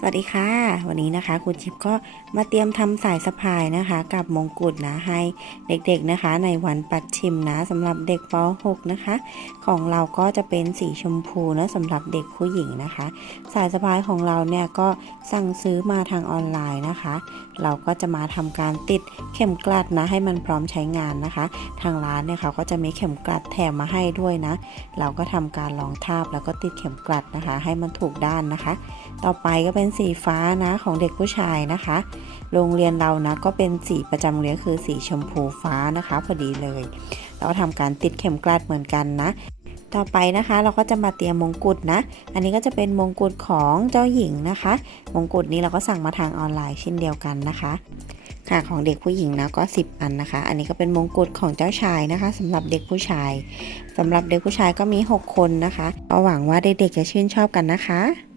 สวัสดีค่ะ วันนี้นะคะคุณชิปก็มาเตรียมทำสายสะพายนะคะ กับมงกุฎนะให้เด็กๆนะคะ ในวันปัดชิมนะสำหรับเด็กป .6 นะคะ ของเราก็จะเป็นสีชมพูนะสำหรับเด็กผู้หญิงนะคะ สายสะพายของเราเนี่ยก็สั่งซื้อมาทางออนไลน์นะคะ เราก็จะมาทำการติดเข็มกลัดนะ ให้มันพร้อมใช้งานนะคะ ทางร้านเนี่ยเขาก็จะมีเข็มกลัดแถมมาให้ด้วยนะ เราก็ทำการลองทาบแล้วก็ติดเข็มกลัดนะคะ ให้มันถูกด้านนะคะ ต่อไปก็เป็นสีฟ้านะของเด็กผู้ชายนะคะ โรงเรียนเรานะก็เป็นสีประจำโรงเรียนคือสีชมพูฟ้านะคะ พอดีเลย เราก็ทำการติดเข็มกลัดเหมือนกันนะ ต่อไปนะคะเราก็จะมาเตรียมมงกุฎนะ อันนี้ก็จะเป็นมงกุฎของเจ้าหญิงนะคะ มงกุฎนี้เราก็สั่งมาทางออนไลน์เช่นเดียวกันนะคะค่ะของเด็กผู้หญิงนะก็ 10 อันนะคะ อันนี้ก็เป็นมงกุฎของเจ้าชายนะคะสำหรับเด็กผู้ชายสำหรับเด็กผู้ชายก็มี 6 คนนะคะก็หวังว่าเด็กๆจะชื่นชอบกันนะคะ